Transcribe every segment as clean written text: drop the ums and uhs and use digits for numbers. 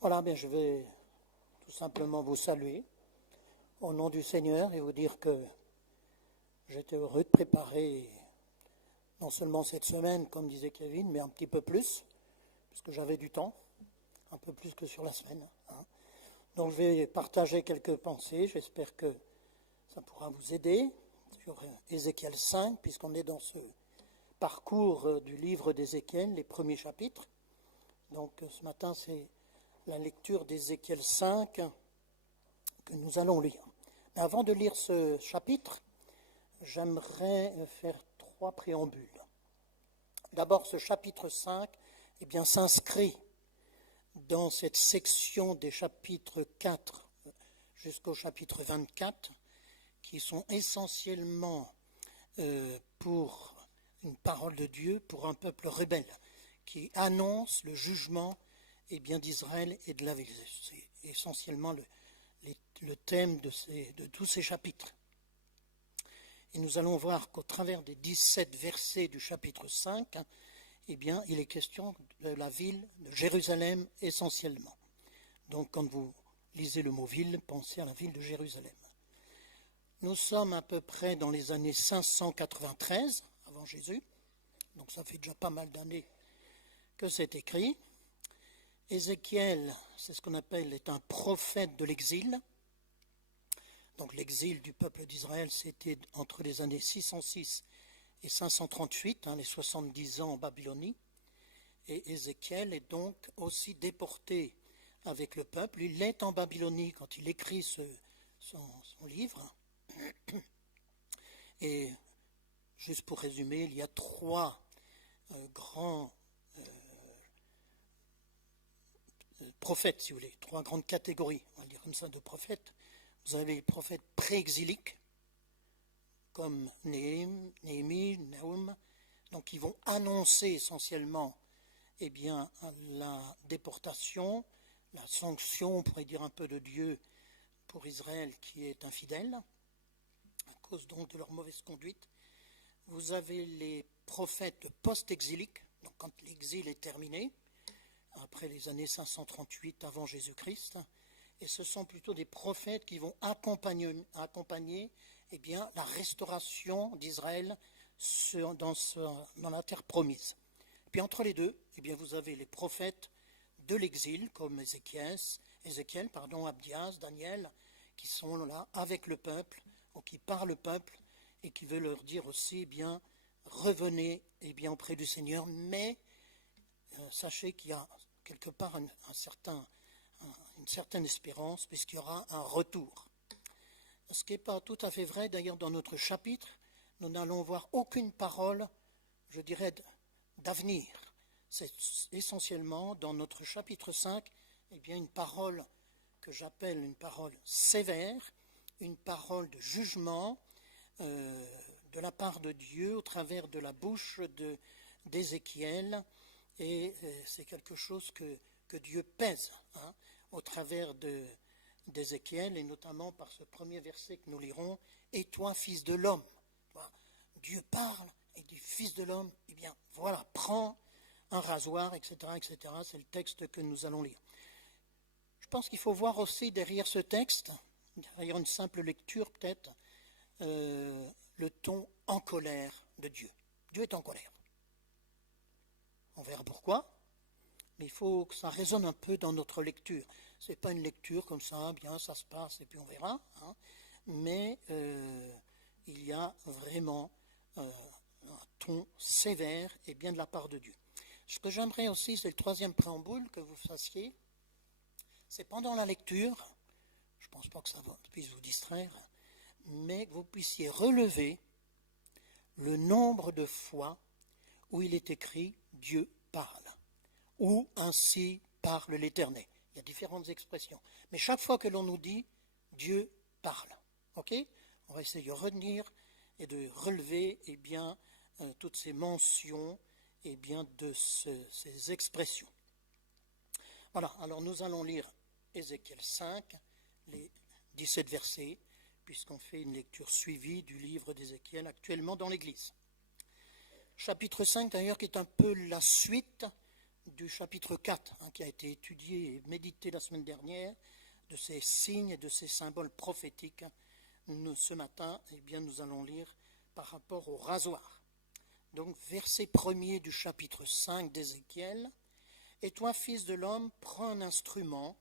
Voilà, bien, je vais tout simplement vous saluer au nom du Seigneur et vous dire que j'étais heureux de préparer non seulement cette semaine, comme disait Kevin, mais un petit peu plus, puisque j'avais du temps, un peu plus que sur la semaine. Donc je vais partager quelques pensées, j'espère que ça pourra vous aider sur Ézéchiel 5, puisqu'on est dans ce parcours du livre d'Ézéchiel, les premiers chapitres. Donc ce matin, c'est la lecture d'Ézéchiel 5 que nous allons lire. Mais avant de lire ce chapitre, j'aimerais faire 3 préambules. D'abord, ce chapitre 5 s'inscrit dans cette section des chapitres 4 jusqu'au chapitre 24, qui sont essentiellement pour une parole de Dieu, pour un peuple rebelle, qui annonce le jugement d'Israël et de la ville. C'est essentiellement le thème de tous ces chapitres. Et nous allons voir qu'au travers des 17 versets du chapitre 5, il est question de la ville de Jérusalem essentiellement. Donc quand vous lisez le mot ville, pensez à la ville de Jérusalem. Nous sommes à peu près dans les années 593 avant Jésus, donc ça fait déjà pas mal d'années que c'est écrit. Ézéchiel, c'est ce qu'on appelle, est un prophète de l'exil. Donc l'exil du peuple d'Israël, c'était entre les années 606 et 538, les 70 ans en Babylonie. Et Ézéchiel est donc aussi déporté avec le peuple. Il est en Babylonie quand il écrit son livre. Et juste pour résumer, il y a 3 grands prophètes, si vous voulez, 3 grandes catégories, on va dire comme ça, de prophètes. Vous avez les prophètes pré-exiliques, comme Néhémie, Nahum, donc qui vont annoncer essentiellement la déportation, la sanction, on pourrait dire un peu de Dieu pour Israël qui est infidèle, à cause donc de leur mauvaise conduite. Vous avez les prophètes post-exiliques, donc quand l'exil est terminé, après les années 538 avant Jésus-Christ, et ce sont plutôt des prophètes qui vont accompagner la restauration d'Israël dans la terre promise. Puis entre les deux, vous avez les prophètes de l'exil, comme Ézéchiel, Abdias, Daniel, qui sont là avec le peuple, ou qui parlent au peuple, et qui veulent leur dire aussi, revenez auprès du Seigneur, mais sachez qu'il y a quelque part une certaine espérance, puisqu'il y aura un retour. Ce qui n'est pas tout à fait vrai, d'ailleurs, dans notre chapitre, nous n'allons voir aucune parole, je dirais, d'avenir. C'est essentiellement, dans notre chapitre 5, une parole que j'appelle une parole sévère, une parole de jugement de la part de Dieu au travers de la bouche d'Ézéchiel, et c'est quelque chose que Dieu pèse au travers d'Ézéchiel, et notamment par ce premier verset que nous lirons, « Et toi, fils de l'homme », Dieu parle et dit « Fils de l'homme », voilà, prends un rasoir, etc., etc. C'est le texte que nous allons lire. Je pense qu'il faut voir aussi derrière ce texte, derrière une simple lecture peut-être, le ton en colère de Dieu. Dieu est en colère. On verra pourquoi, mais il faut que ça résonne un peu dans notre lecture. Ce n'est pas une lecture comme ça, ça se passe et puis on verra, mais il y a vraiment un ton sévère et bien de la part de Dieu. Ce que j'aimerais aussi, c'est le 3e préambule que vous fassiez, c'est pendant la lecture, je ne pense pas que ça puisse vous distraire, mais que vous puissiez relever le nombre de fois où il est écrit « Dieu parle » ou « ainsi parle l'Éternel ». Il y a différentes expressions. Mais chaque fois que l'on nous dit « Dieu parle », ok ? On va essayer de retenir et de relever toutes ces mentions de ces expressions. Voilà, alors nous allons lire Ézéchiel 5, les 17 versets, puisqu'on fait une lecture suivie du livre d'Ézéchiel actuellement dans l'Église. Chapitre 5 d'ailleurs qui est un peu la suite du chapitre 4, qui a été étudié et médité la semaine dernière, de ces signes et de ces symboles prophétiques. Ce matin, nous allons lire par rapport au rasoir. Donc, verset 1er du chapitre 5 d'Ézéchiel. « Et toi, fils de l'homme, prends un instrument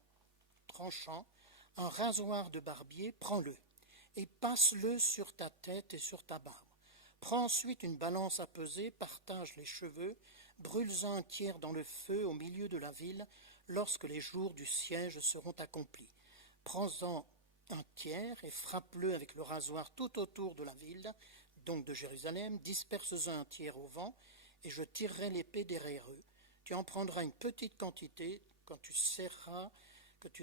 tranchant, un rasoir de barbier, prends-le, et passe-le sur ta tête et sur ta barbe. Prends ensuite une balance à peser, partage les cheveux, brûle-en un tiers dans le feu au milieu de la ville, lorsque les jours du siège seront accomplis. Prends-en un tiers et frappe-le avec le rasoir tout autour de la ville, donc de Jérusalem, disperse-en un tiers au vent, et je tirerai l'épée derrière eux. Tu en prendras une petite quantité que tu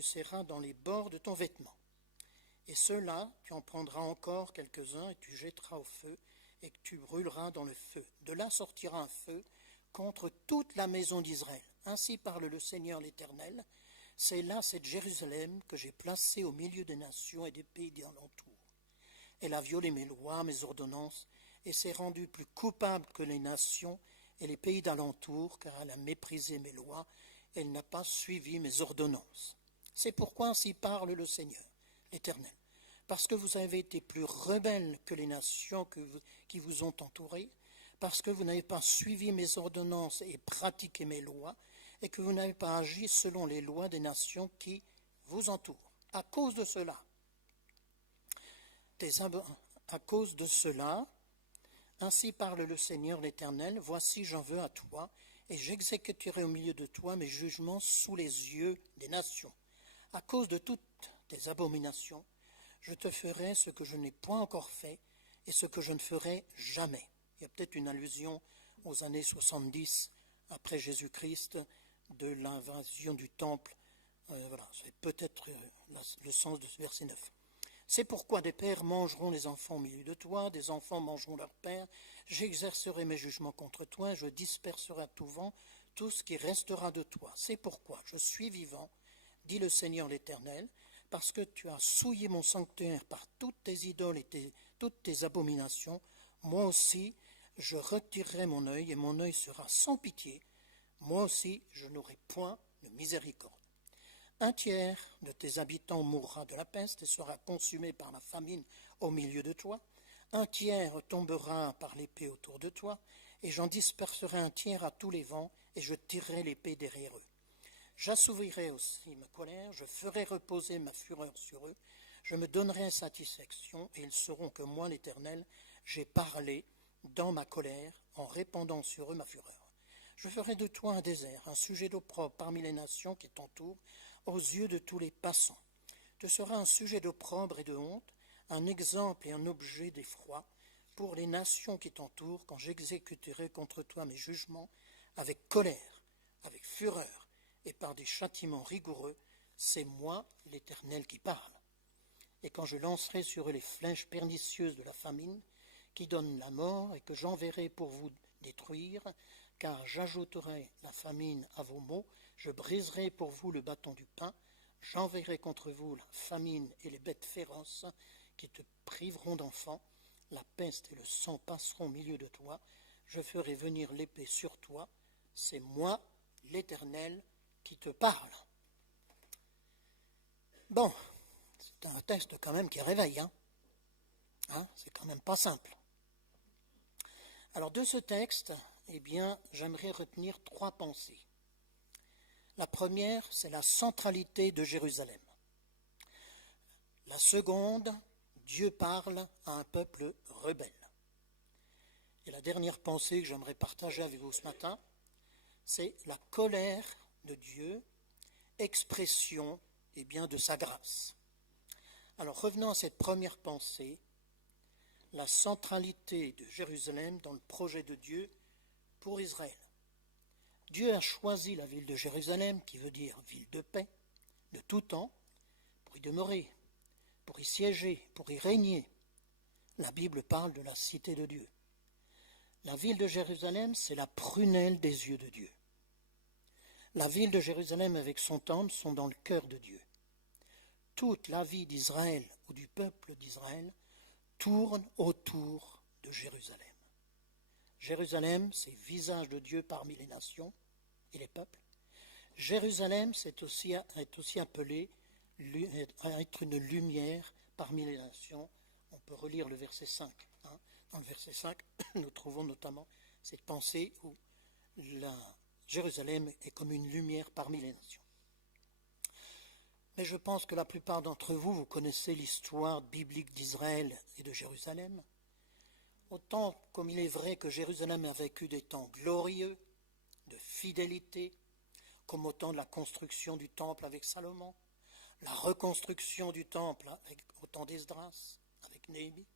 serras dans les bords de ton vêtement. Et ceux-là, tu en prendras encore quelques-uns et tu jetteras au feu et que tu brûleras dans le feu. De là sortira un feu contre toute la maison d'Israël. Ainsi parle le Seigneur l'Éternel. C'est là cette Jérusalem que j'ai placée au milieu des nations et des pays d'alentour. Elle a violé mes lois, mes ordonnances, et s'est rendue plus coupable que les nations et les pays d'alentour, car elle a méprisé mes lois, elle n'a pas suivi mes ordonnances. C'est pourquoi ainsi parle le Seigneur, l'Éternel. Parce que vous avez été plus rebelles que les nations qui vous ont entourés, parce que vous n'avez pas suivi mes ordonnances et pratiqué mes lois, et que vous n'avez pas agi selon les lois des nations qui vous entourent. À cause de cela, ainsi parle le Seigneur l'Éternel, voici j'en veux à toi, et j'exécuterai au milieu de toi mes jugements sous les yeux des nations. À cause de toutes tes abominations, je te ferai ce que je n'ai point encore fait, et ce que je ne ferai jamais. Il y a peut-être une allusion aux années 70 après Jésus-Christ, de l'invasion du temple. Voilà, c'est peut-être le sens de ce verset 9. C'est pourquoi des pères mangeront les enfants au milieu de toi, des enfants mangeront leurs pères. J'exercerai mes jugements contre toi, je disperserai à tout vent tout ce qui restera de toi. C'est pourquoi je suis vivant, dit le Seigneur l'Éternel, parce que tu as souillé mon sanctuaire par toutes tes idoles et toutes tes abominations. Moi aussi, je retirerai mon œil, et mon œil sera sans pitié. Moi aussi, je n'aurai point de miséricorde. Un tiers de tes habitants mourra de la peste et sera consumé par la famine au milieu de toi. Un tiers tombera par l'épée autour de toi, et j'en disperserai un tiers à tous les vents, et je tirerai l'épée derrière eux. J'assouvirai aussi ma colère, je ferai reposer ma fureur sur eux, je me donnerai satisfaction, et ils sauront que moi, l'Éternel, j'ai parlé dans ma colère, en répandant sur eux ma fureur. Je ferai de toi un désert, un sujet d'opprobre parmi les nations qui t'entourent, aux yeux de tous les passants. Tu seras un sujet d'opprobre et de honte, un exemple et un objet d'effroi pour les nations qui t'entourent quand j'exécuterai contre toi mes jugements avec colère, avec fureur et par des châtiments rigoureux. C'est moi, l'Éternel, qui parle. Et quand je lancerai sur eux les flèches pernicieuses de la famine, qui donnent la mort, et que j'enverrai pour vous détruire, car j'ajouterai la famine à vos maux, je briserai pour vous le bâton du pain, j'enverrai contre vous la famine et les bêtes féroces qui te priveront d'enfants, la peste et le sang passeront au milieu de toi, je ferai venir l'épée sur toi, c'est moi, l'Éternel, qui te parle. Bon, c'est un texte quand même qui réveille, c'est quand même pas simple. Alors de ce texte, j'aimerais retenir 3 pensées. La première, c'est la centralité de Jérusalem. La seconde, Dieu parle à un peuple rebelle. Et la dernière pensée que j'aimerais partager avec vous ce matin, c'est la colère de Dieu, expression de sa grâce. Alors revenons à cette première pensée, la centralité de Jérusalem dans le projet de Dieu pour Israël. Dieu a choisi la ville de Jérusalem, qui veut dire ville de paix, de tout temps, pour y demeurer, pour y siéger, pour y régner. La Bible parle de la cité de Dieu. La ville de Jérusalem, c'est la prunelle des yeux de Dieu. La ville de Jérusalem avec son temple sont dans le cœur de Dieu. Toute la vie d'Israël ou du peuple d'Israël tourne autour de Jérusalem. Jérusalem, c'est visage de Dieu parmi les nations. et les peuples. Jérusalem est aussi appelé à être une lumière parmi les nations. On peut relire le verset 5. Dans le verset 5, nous trouvons notamment cette pensée où Jérusalem est comme une lumière parmi les nations. Mais je pense que la plupart d'entre vous, vous connaissez l'histoire biblique d'Israël et de Jérusalem. Autant comme il est vrai que Jérusalem a vécu des temps glorieux, de fidélité, comme au temps de la construction du temple avec Salomon, la reconstruction du temple au temps d'Esdras, avec Néhémie,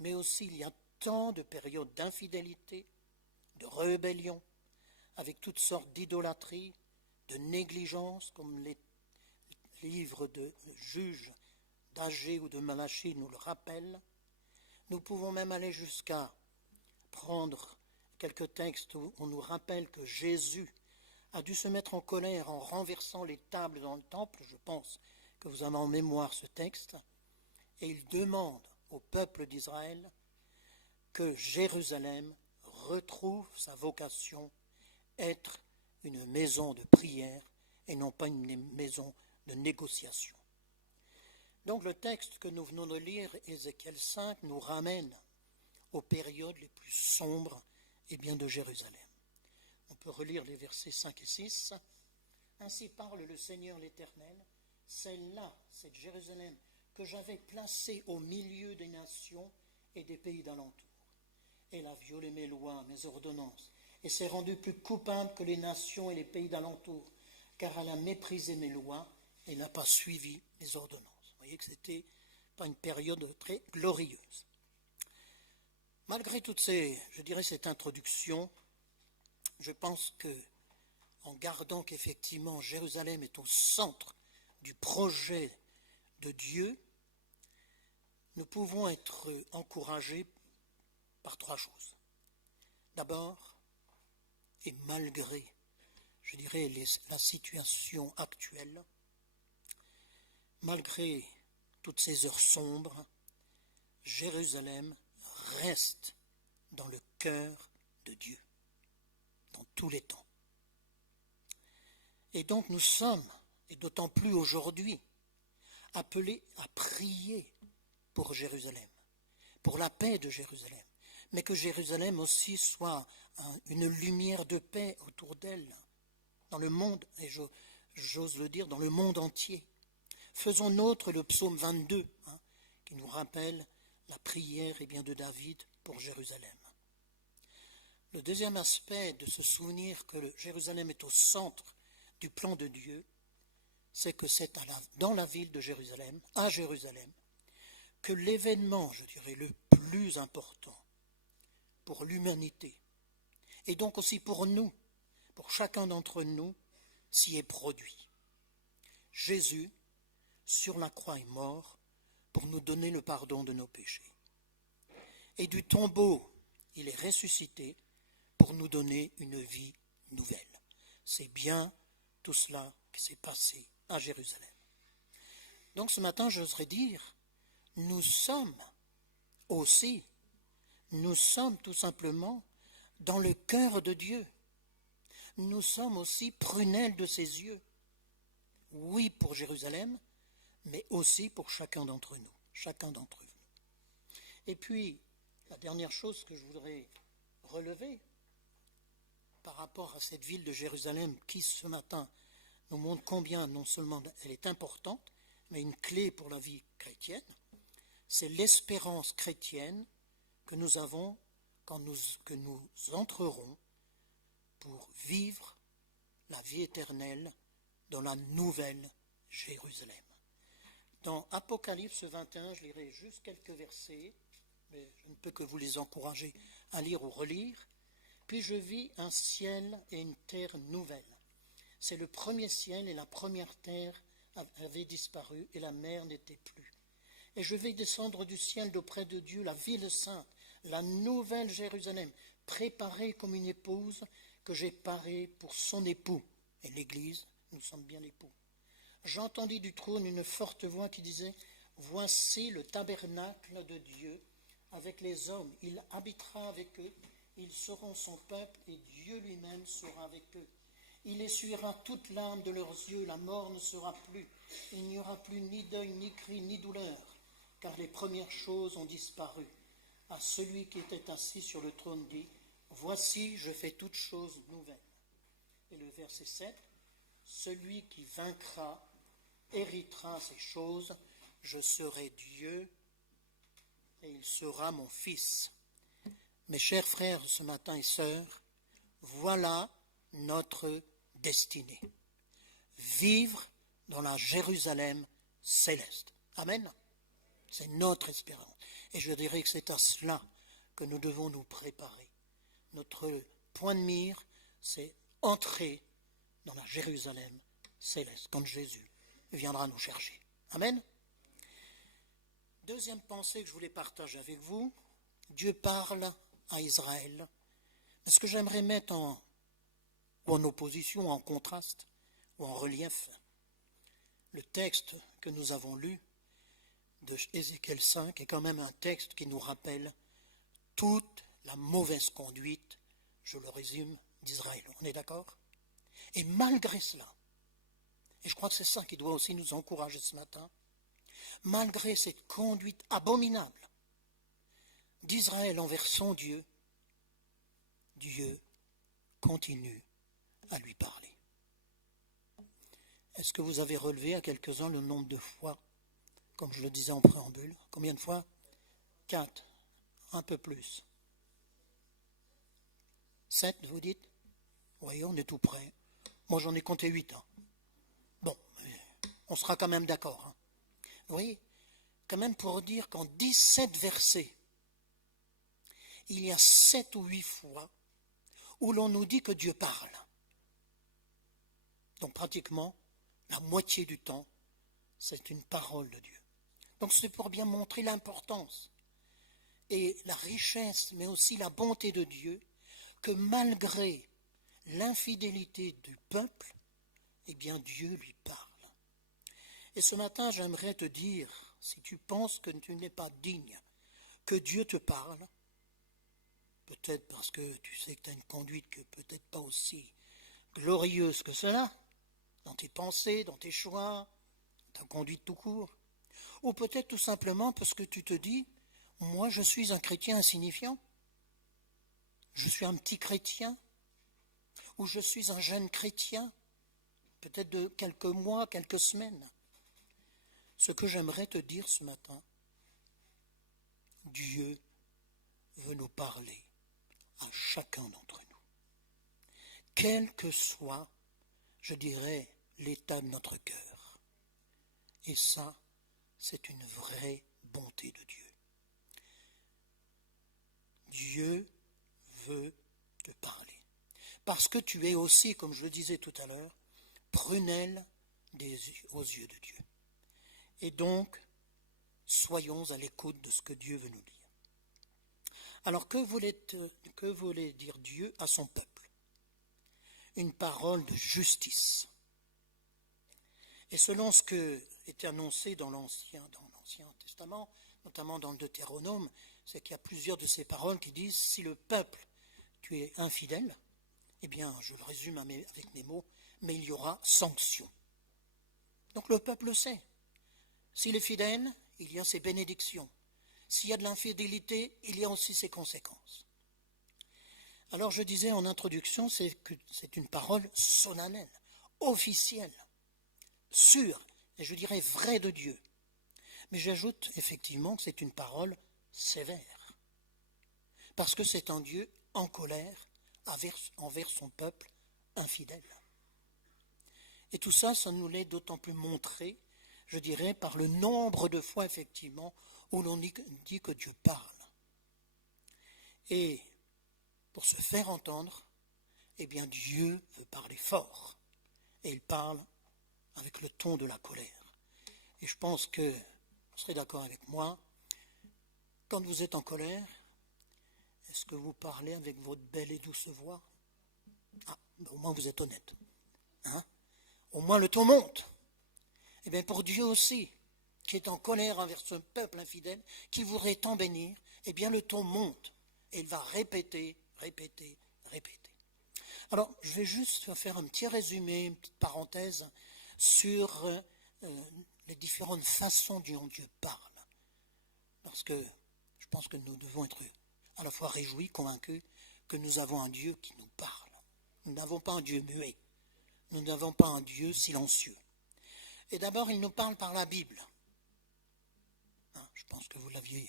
mais aussi il y a tant de périodes d'infidélité, de rébellion, avec toutes sortes d'idolâtries, de négligence, comme les livres de Juges, d'Agé ou de Malachie nous le rappellent. Nous pouvons même aller jusqu'à prendre quelques textes où on nous rappelle que Jésus a dû se mettre en colère en renversant les tables dans le temple. Je pense que vous avez en mémoire ce texte. Et il demande au peuple d'Israël que Jérusalem retrouve sa vocation, être une maison de prière et non pas une maison de négociation. Donc le texte que nous venons de lire, Ézéchiel 5, nous ramène aux périodes les plus sombres de Jérusalem. On peut relire les versets 5 et 6. Ainsi parle le Seigneur l'Éternel, c'est là, cette Jérusalem, que j'avais placée au milieu des nations et des pays d'alentour. Elle a violé mes lois, mes ordonnances, et s'est rendue plus coupable que les nations et les pays d'alentour, car elle a méprisé mes lois et n'a pas suivi les ordonnances. Vous voyez que ce n'était pas une période très glorieuse. Malgré toute cette introduction, je pense que, en gardant qu'effectivement Jérusalem est au centre du projet de Dieu, nous pouvons être encouragés par trois choses. D'abord, et malgré, la situation actuelle, malgré toutes ces heures sombres, Jérusalem reste dans le cœur de Dieu, dans tous les temps. Et donc nous sommes, et d'autant plus aujourd'hui, appelés à prier pour Jérusalem, pour la paix de Jérusalem, mais que Jérusalem aussi soit une lumière de paix autour d'elle, dans le monde, et j'ose le dire, dans le monde entier. Faisons nôtre le psaume 22, qui nous rappelle la prière de David pour Jérusalem. Le deuxième aspect de se souvenir que Jérusalem est au centre du plan de Dieu, c'est que c'est dans la ville de Jérusalem, à Jérusalem, que l'événement, le plus important pour l'humanité, et donc aussi pour nous, pour chacun d'entre nous, s'y est produit. Jésus, sur la croix, est mort pour nous donner le pardon de nos péchés. Et du tombeau, il est ressuscité pour nous donner une vie nouvelle. C'est bien tout cela qui s'est passé à Jérusalem. Donc ce matin, j'oserais dire, nous sommes tout simplement dans le cœur de Dieu. Nous sommes aussi prunelles de ses yeux. Oui, pour Jérusalem, mais aussi pour chacun d'entre nous, chacun d'entre vous. Et puis, la dernière chose que je voudrais relever par rapport à cette ville de Jérusalem qui, ce matin, nous montre combien non seulement elle est importante, mais une clé pour la vie chrétienne, c'est l'espérance chrétienne que nous avons que nous entrerons pour vivre la vie éternelle dans la nouvelle Jérusalem. Dans Apocalypse 21, je lirai juste quelques versets, mais je ne peux que vous les encourager à lire ou relire. Puis je vis un ciel et une terre nouvelle. C'est le premier ciel et la première terre avaient disparu et la mer n'était plus. Et je vais descendre du ciel d'auprès de Dieu, la ville sainte, la nouvelle Jérusalem, préparée comme une épouse que j'ai parée pour son époux. Et l'Église, nous sommes bien l'époux. J'entendis du trône une forte voix qui disait « Voici le tabernacle de Dieu avec les hommes. Il habitera avec eux, ils seront son peuple et Dieu lui-même sera avec eux. Il essuiera toute larme de leurs yeux, la mort ne sera plus. Il n'y aura plus ni deuil, ni cri, ni douleur, car les premières choses ont disparu. À celui qui était assis sur le trône dit, voici, je fais toutes choses nouvelles. Et le verset 7, celui qui vaincra héritera ces choses, je serai Dieu et il sera mon fils. Mes chers frères ce matin et sœurs, voilà notre destinée. Vivre dans la Jérusalem céleste. Amen. C'est notre espérance. Et je dirais que c'est à cela que nous devons nous préparer. Notre point de mire, c'est entrer dans la Jérusalem céleste, quand Jésus viendra nous chercher. Amen. Deuxième pensée que je voulais partager avec vous, Dieu parle à Israël. Mais ce que j'aimerais mettre en opposition, en contraste ou en relief, le texte que nous avons lu de Ézéchiel 5 est quand même un texte qui nous rappelle toute la mauvaise conduite, je le résume, d'Israël. On est d'accord? Et malgré cela, et je crois que c'est ça qui doit aussi nous encourager ce matin, malgré cette conduite abominable d'Israël envers son Dieu, Dieu continue à lui parler. Est-ce que vous avez relevé à quelques-uns le nombre de fois, comme je le disais en préambule? Combien de fois? 4, un peu plus. 7, vous dites? Oui, on est tout près. Moi, j'en ai compté 8. Bon, on sera quand même d'accord. Vous voyez, quand même pour dire qu'en 17 versets, il y a 7 ou 8 fois où l'on nous dit que Dieu parle. Donc pratiquement, la moitié du temps, c'est une parole de Dieu. Donc c'est pour bien montrer l'importance et la richesse, mais aussi la bonté de Dieu, que malgré l'infidélité du peuple, eh bien Dieu lui parle. Et ce matin, j'aimerais te dire, si tu penses que tu n'es pas digne, que Dieu te parle, peut-être parce que tu sais que tu as une conduite que peut-être pas aussi glorieuse que cela, dans tes pensées, dans tes choix, ta conduite tout court, ou peut-être tout simplement parce que tu te dis, moi je suis un chrétien insignifiant, je suis un petit chrétien, ou je suis un jeune chrétien, peut-être de quelques mois, quelques semaines. Ce que j'aimerais te dire ce matin, Dieu veut nous parler à chacun d'entre nous. Quel que soit, je dirais, l'état de notre cœur. Et ça, c'est une vraie bonté de Dieu. Dieu veut te parler. Parce que tu es aussi, comme je le disais tout à l'heure, prunelle aux yeux de Dieu. Et donc, soyons à l'écoute de ce que Dieu veut nous dire. Alors, que voulait dire Dieu à son peuple? Une parole de justice. Et selon ce qui était annoncé dans l'Ancien Testament, notamment dans le Deutéronome, c'est qu'il y a plusieurs de ces paroles qui disent « Si le peuple, tu es infidèle, eh bien, je le résume avec mes mots, mais il y aura sanction. » Donc le peuple le sait. S'il est fidèle, il y a ses bénédictions. S'il y a de l'infidélité, il y a aussi ses conséquences. Alors je disais en introduction, c'est une parole solennelle, officielle, sûre, et je dirais vraie de Dieu. Mais j'ajoute effectivement que c'est une parole sévère. Parce que c'est un Dieu en colère envers son peuple infidèle. Et tout ça, ça nous l'est d'autant plus montré, je dirais, par le nombre de fois, effectivement, où l'on dit que Dieu parle. Et pour se faire entendre, eh bien Dieu veut parler fort. Et il parle avec le ton de la colère. Et je pense que vous serez d'accord avec moi, quand vous êtes en colère, est-ce que vous parlez avec votre belle et douce voix? Au moins vous êtes honnête. Au moins le ton monte. Eh bien pour Dieu aussi, qui est en colère envers ce peuple infidèle, qui voudrait tant bénir, eh bien le ton monte. Et il va répéter, répéter, répéter. Alors, je vais juste faire un petit résumé, une petite parenthèse sur les différentes façons dont Dieu parle. Parce que je pense que nous devons être à la fois réjouis, convaincus que nous avons un Dieu qui nous parle. Nous n'avons pas un Dieu muet. Nous n'avons pas un Dieu silencieux. Et d'abord, il nous parle par la Bible. Je pense que vous l'aviez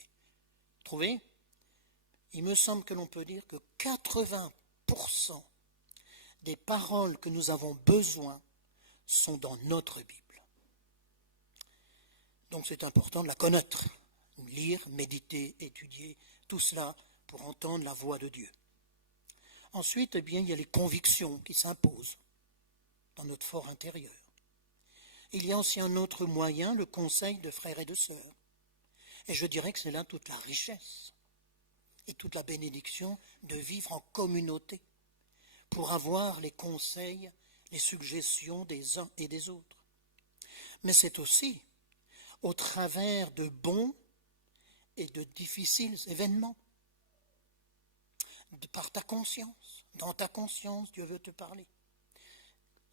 trouvé. Il me semble que l'on peut dire que 80% des paroles que nous avons besoin sont dans notre Bible. Donc c'est important de la connaître, lire, méditer, étudier, tout cela pour entendre la voix de Dieu. Ensuite, eh bien, il y a les convictions qui s'imposent dans notre fort intérieur. Il y a aussi un autre moyen, le conseil de frères et de sœurs. Et je dirais que c'est là toute la richesse et toute la bénédiction de vivre en communauté pour avoir les conseils, les suggestions des uns et des autres. Mais c'est aussi au travers de bons et de difficiles événements. Par ta conscience, dans ta conscience, Dieu veut te parler.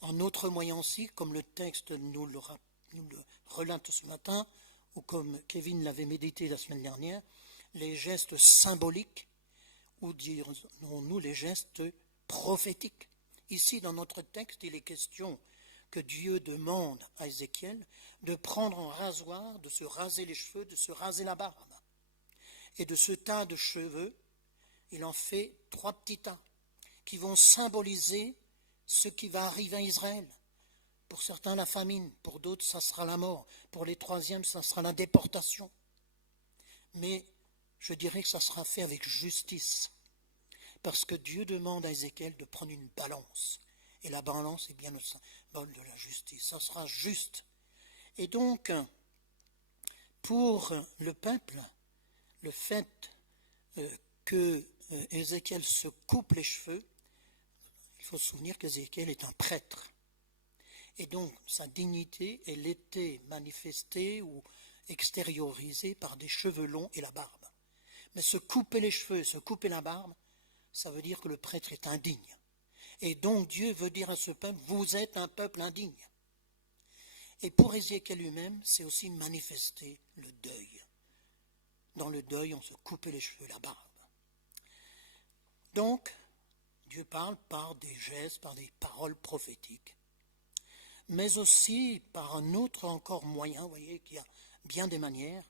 Un autre moyen aussi, comme le texte nous le relate ce matin, ou comme Kevin l'avait médité la semaine dernière, les gestes symboliques, ou dirons-nous les gestes prophétiques. Ici, dans notre texte, il est question que Dieu demande à Ézéchiel de prendre un rasoir, de se raser les cheveux, de se raser la barbe. Et de ce tas de cheveux, il en fait 3 petits tas qui vont symboliser ce qui va arriver à Israël. Pour certains, la famine, pour d'autres, ça sera la mort, pour les troisièmes, ça sera la déportation. Mais je dirais que ça sera fait avec justice, parce que Dieu demande à Ézéchiel de prendre une balance, et la balance est bien le symbole de la justice, ça sera juste. Et donc, pour le peuple, le fait que Ézéchiel se coupe les cheveux, il faut se souvenir qu'Ézéchiel est un prêtre. Et donc, sa dignité, elle était manifestée ou extériorisée par des cheveux longs et la barbe. Mais se couper les cheveux et se couper la barbe, ça veut dire que le prêtre est indigne. Et donc, Dieu veut dire à ce peuple, vous êtes un peuple indigne. Et pour Ézéchiel lui-même, c'est aussi manifester le deuil. Dans le deuil, on se coupait les cheveux et la barbe. Donc, Dieu parle par des gestes, par des paroles prophétiques, mais aussi par un autre encore moyen, vous voyez qu'il y a bien des manières,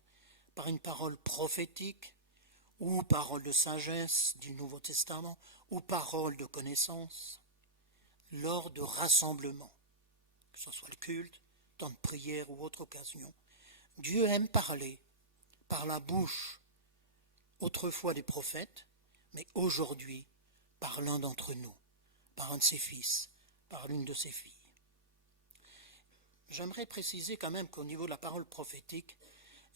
par une parole prophétique, ou parole de sagesse du Nouveau Testament, ou parole de connaissance, lors de rassemblements, que ce soit le culte, temps de prière ou autre occasion. Dieu aime parler par la bouche, autrefois des prophètes, mais aujourd'hui, par l'un d'entre nous, par un de ses fils, par l'une de ses filles. J'aimerais préciser quand même qu'au niveau de la parole prophétique,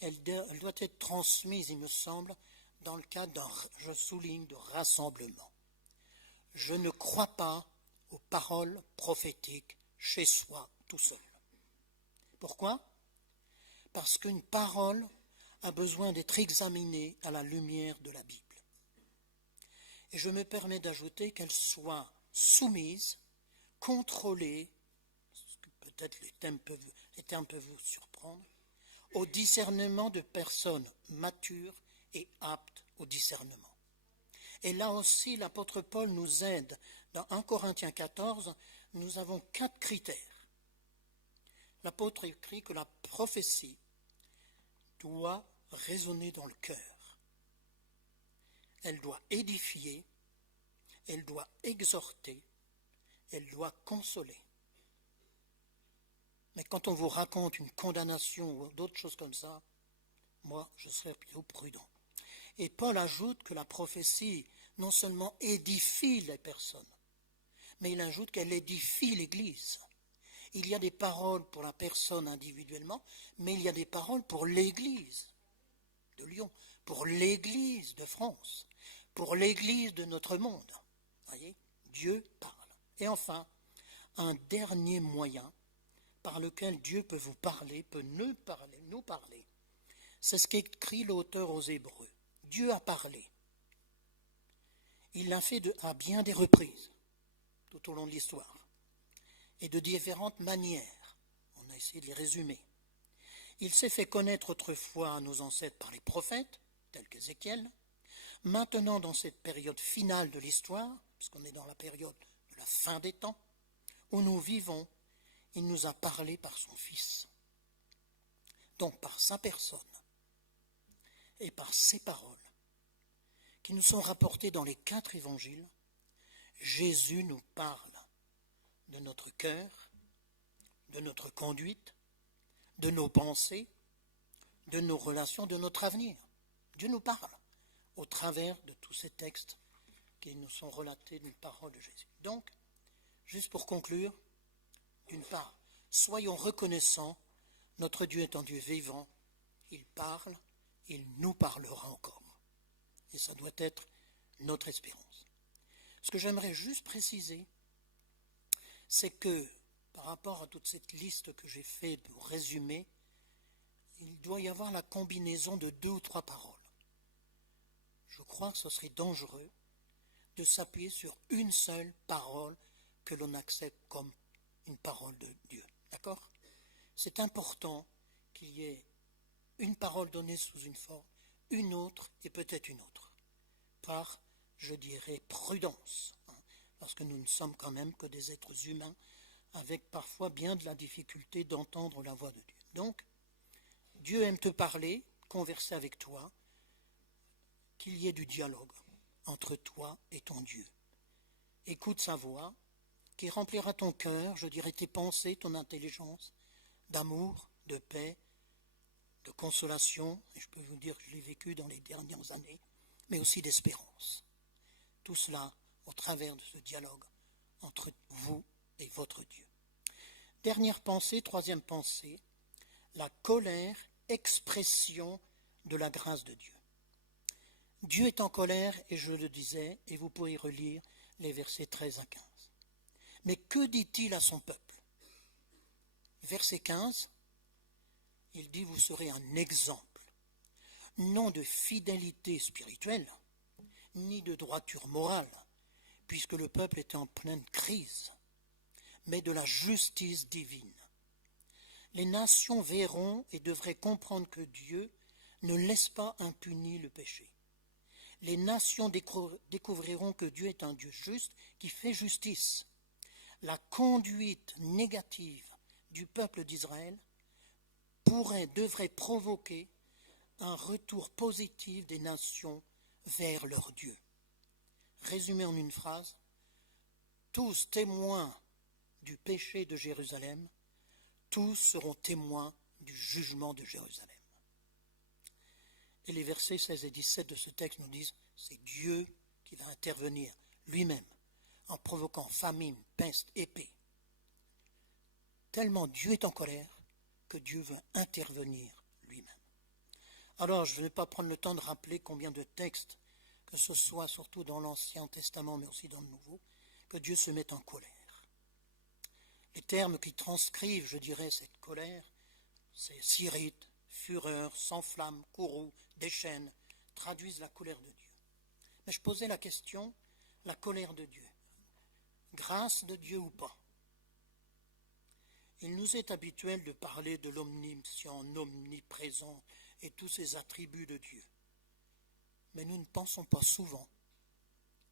elle doit être transmise, il me semble, dans le cadre d'un, je souligne, de rassemblement. Je ne crois pas aux paroles prophétiques chez soi, tout seul. Pourquoi ? Parce qu'une parole a besoin d'être examinée à la lumière de la Bible. Et je me permets d'ajouter qu'elle soit soumise, contrôlée, peut-être les termes peuvent vous surprendre, au discernement de personnes matures et aptes au discernement. Et là aussi, l'apôtre Paul nous aide. Dans 1 Corinthiens 14, nous avons 4 critères. L'apôtre écrit que la prophétie doit résonner dans le cœur. Elle doit édifier, elle doit exhorter, elle doit consoler. Mais quand on vous raconte une condamnation ou d'autres choses comme ça, moi, je serais plutôt prudent. Et Paul ajoute que la prophétie non seulement édifie les personnes, mais il ajoute qu'elle édifie l'Église. Il y a des paroles pour la personne individuellement, mais il y a des paroles pour l'Église de Lyon, pour l'Église de France, pour l'Église de notre monde. Voyez, Dieu parle. Et enfin, un dernier moyen par lequel Dieu peut vous parler, peut nous parler. C'est ce qu'écrit l'auteur aux Hébreux. Dieu a parlé. Il l'a fait à bien des reprises. tout au long de l'histoire, et de différentes manières. On a essayé de les résumer. Il s'est fait connaître autrefois à nos ancêtres par les prophètes, tels qu'Ézéchiel. Maintenant, dans cette période finale de l'histoire, puisqu'on est dans la période de la fin des temps, où nous vivons, il nous a parlé par son Fils. Donc par sa personne et par ses paroles, qui nous sont rapportées dans les 4 évangiles, Jésus nous parle de notre cœur, de notre conduite, de nos pensées, de nos relations, de notre avenir. Dieu nous parle au travers de tous ces textes qui nous sont relatés d'une parole de Jésus. Donc, juste pour conclure, d'une part, soyons reconnaissants, notre Dieu est un Dieu vivant, il parle, il nous parlera encore. Et ça doit être notre espérance. Ce que j'aimerais juste préciser, c'est que par rapport à toute cette liste que j'ai faite pour résumer, il doit y avoir la combinaison de 2 ou 3 paroles. Je crois que ce serait dangereux de s'appuyer sur une seule parole que l'on accepte comme une parole de Dieu. D'accord ? C'est important qu'il y ait une parole donnée sous une forme, une autre et peut-être une autre. Par, je dirais, prudence. Parce que nous ne sommes quand même que des êtres humains avec parfois bien de la difficulté d'entendre la voix de Dieu. Donc, Dieu aime te parler, converser avec toi, qu'il y ait du dialogue entre toi et ton Dieu. Écoute sa voix, qui remplira ton cœur, je dirais tes pensées, ton intelligence, d'amour, de paix, de consolation, et je peux vous dire que je l'ai vécu dans les dernières années, mais aussi d'espérance. Tout cela au travers de ce dialogue entre vous et votre Dieu. Dernière pensée, 3e pensée, la colère, expression de la grâce de Dieu. Dieu est en colère, et je le disais, et vous pourrez relire les versets 13 à 15. Mais que dit-il à son peuple ? Verset 15, il dit, vous serez un exemple, non de fidélité spirituelle, ni de droiture morale, puisque le peuple était en pleine crise, mais de la justice divine. Les nations verront et devraient comprendre que Dieu ne laisse pas impuni le péché. Les nations découvriront que Dieu est un Dieu juste qui fait justice. La conduite négative du peuple d'Israël devrait provoquer un retour positif des nations vers leur Dieu. Résumé en une phrase, tous témoins du péché de Jérusalem, tous seront témoins du jugement de Jérusalem. Et les versets 16 et 17 de ce texte nous disent, c'est Dieu qui va intervenir lui-même en provoquant famine, peste, épée. Tellement Dieu est en colère que Dieu veut intervenir lui-même. Alors, je ne vais pas prendre le temps de rappeler combien de textes, que ce soit surtout dans l'Ancien Testament, mais aussi dans le Nouveau, que Dieu se met en colère. Les termes qui transcrivent, je dirais, cette colère, c'est s'irrite, fureur, s'enflamme, courroux, déchaîne, traduisent la colère de Dieu. Mais je posais la question, la colère de Dieu, grâce de Dieu ou pas ? Il nous est habituel de parler de l'omniscient, omniprésent et tous ces attributs de Dieu. Mais nous ne pensons pas souvent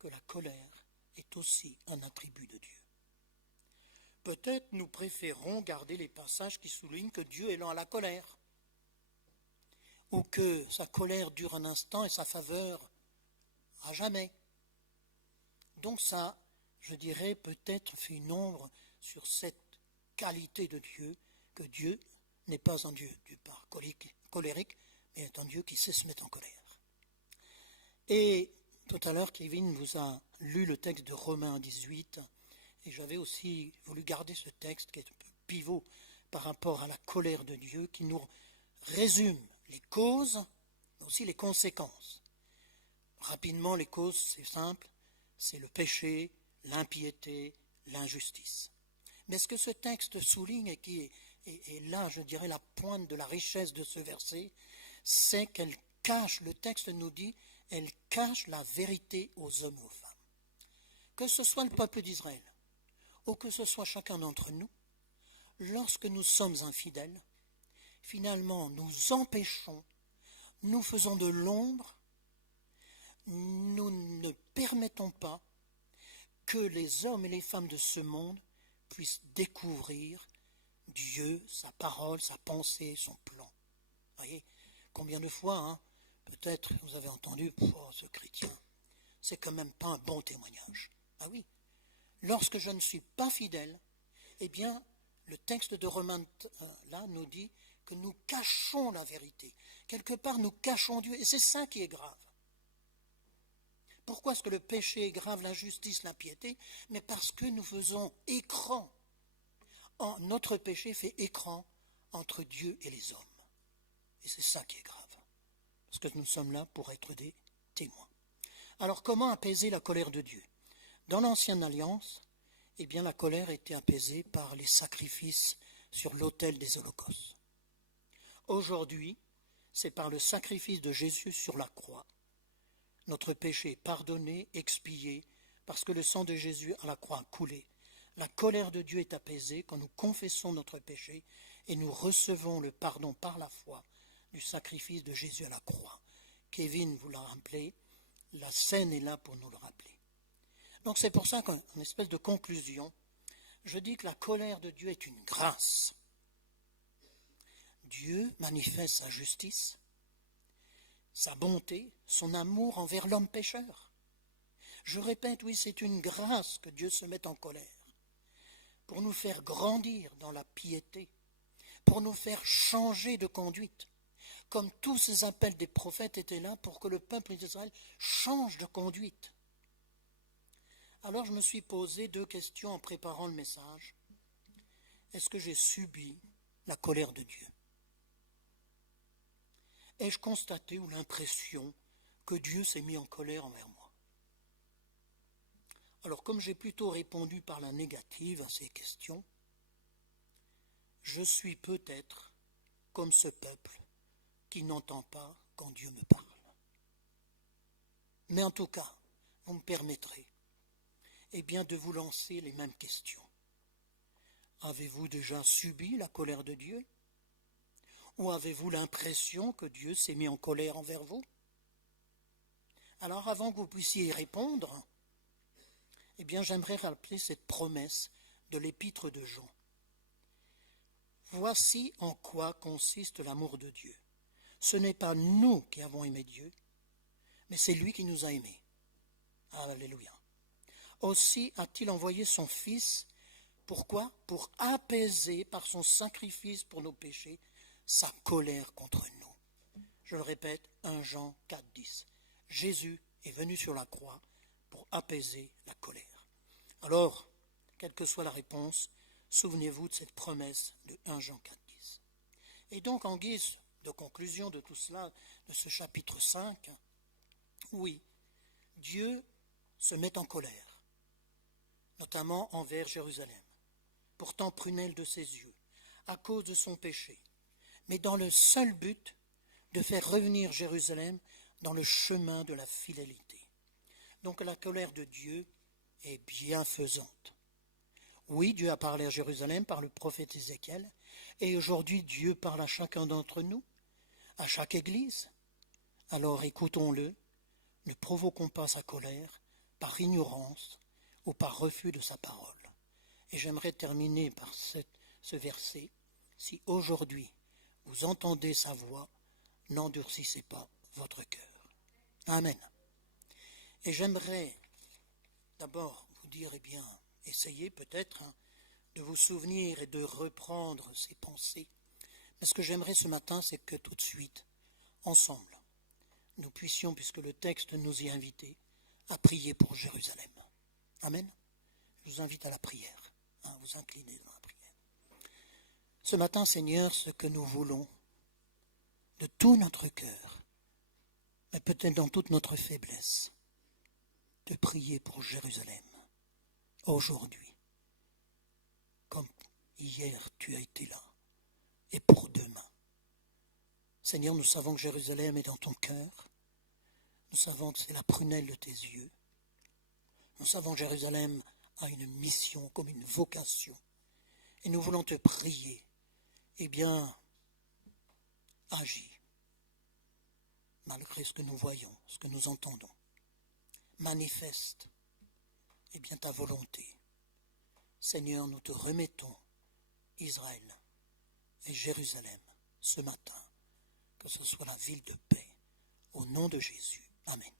que la colère est aussi un attribut de Dieu. Peut-être nous préférons garder les passages qui soulignent que Dieu est lent à la colère, ou que sa colère dure un instant et sa faveur à jamais. Donc ça, je dirais, peut-être fait une ombre sur cette qualité de Dieu, que Dieu n'est pas un Dieu du part colérique, mais est un Dieu qui sait se mettre en colère. Et tout à l'heure, Kevin vous a lu le texte de Romains 18, et j'avais aussi voulu garder ce texte qui est un peu pivot par rapport à la colère de Dieu, qui nous résume les causes, mais aussi les conséquences. Rapidement, les causes, c'est simple, c'est le péché, l'impiété, l'injustice. Mais ce que ce texte souligne et qui est là, je dirais, la pointe de la richesse de ce verset, c'est qu'elle cache, le texte nous dit, elle cache la vérité aux hommes et aux femmes. Que ce soit le peuple d'Israël, ou que ce soit chacun d'entre nous, lorsque nous sommes infidèles, finalement nous empêchons, nous faisons de l'ombre, nous ne permettons pas que les hommes et les femmes de ce monde puissent découvrir Dieu, sa parole, sa pensée, son plan. Voyez, combien de fois, peut-être vous avez entendu, ce chrétien, c'est quand même pas un bon témoignage. Ah oui, lorsque je ne suis pas fidèle, eh bien, le texte de Romains là nous dit que nous cachons la vérité. Quelque part, nous cachons Dieu, et c'est ça qui est grave. Pourquoi est-ce que le péché est grave, l'injustice, l'impiété? Mais parce que nous faisons écran. Notre péché fait écran entre Dieu et les hommes. Et c'est ça qui est grave. Parce que nous sommes là pour être des témoins. Alors comment apaiser la colère de Dieu? Dans l'Ancienne Alliance, eh bien la colère était apaisée par les sacrifices sur l'autel des holocaustes. Aujourd'hui, c'est par le sacrifice de Jésus sur la croix. Notre péché est pardonné, expié, parce que le sang de Jésus à la croix a coulé. La colère de Dieu est apaisée quand nous confessons notre péché et nous recevons le pardon par la foi du sacrifice de Jésus à la croix. Kevin vous l'a rappelé, la scène est là pour nous le rappeler. Donc c'est pour ça qu'en espèce de conclusion, je dis que la colère de Dieu est une grâce. Dieu manifeste sa justice, sa bonté, son amour envers l'homme pécheur. Je répète, oui, c'est une grâce que Dieu se mette en colère pour nous faire grandir dans la piété, pour nous faire changer de conduite, comme tous ces appels des prophètes étaient là pour que le peuple d'Israël change de conduite. Alors je me suis posé 2 questions en préparant le message. Est-ce que j'ai subi la colère de Dieu? Ai-je constaté ou l'impression que Dieu s'est mis en colère envers moi? Alors comme j'ai plutôt répondu par la négative à ces questions, je suis peut-être comme ce peuple qui n'entend pas quand Dieu me parle. Mais en tout cas, vous me permettrez de vous lancer les mêmes questions. Avez-vous déjà subi la colère de Dieu? Ou avez-vous l'impression que Dieu s'est mis en colère envers vous? Alors avant que vous puissiez y répondre, j'aimerais rappeler cette promesse de l'épître de Jean. Voici en quoi consiste l'amour de Dieu. Ce n'est pas nous qui avons aimé Dieu, mais c'est lui qui nous a aimés. Alléluia. Aussi a-t-il envoyé son Fils. Pourquoi? Pour apaiser par son sacrifice pour nos péchés sa colère contre nous. Je le répète, 1 Jean 4,10. Jésus est venu sur la croix pour apaiser la colère. Alors, quelle que soit la réponse, souvenez-vous de cette promesse de 1 Jean 4,10. Et donc, en guise de conclusion de tout cela, de ce chapitre 5, oui, Dieu se met en colère, notamment envers Jérusalem, pourtant prunelle de ses yeux, à cause de son péché, mais dans le seul but de faire revenir Jérusalem dans le chemin de la fidélité. Donc la colère de Dieu est bienfaisante. Oui, Dieu a parlé à Jérusalem par le prophète Ézéchiel, et aujourd'hui Dieu parle à chacun d'entre nous, à chaque église. Alors écoutons-le, ne provoquons pas sa colère par ignorance ou par refus de sa parole. Et j'aimerais terminer par ce verset. Si aujourd'hui vous entendez sa voix, n'endurcissez pas votre cœur. Amen. Et j'aimerais d'abord vous dire, essayez peut-être de vous souvenir et de reprendre ces pensées. Mais ce que j'aimerais ce matin, c'est que tout de suite, ensemble, nous puissions, puisque le texte nous y invite, à prier pour Jérusalem. Amen. Je vous invite à la prière, vous incliner dans la prière. Ce matin, Seigneur, ce que nous voulons, de tout notre cœur, mais peut-être dans toute notre faiblesse, de prier pour Jérusalem, aujourd'hui, comme hier tu as été là, et pour demain. Seigneur, nous savons que Jérusalem est dans ton cœur, nous savons que c'est la prunelle de tes yeux, nous savons que Jérusalem a une mission, comme une vocation. Et nous voulons te prier, eh bien, agis, malgré ce que nous voyons, ce que nous entendons. Manifeste, eh bien, ta volonté. Seigneur, nous te remettons Israël et Jérusalem ce matin, que ce soit la ville de paix, au nom de Jésus. Amen.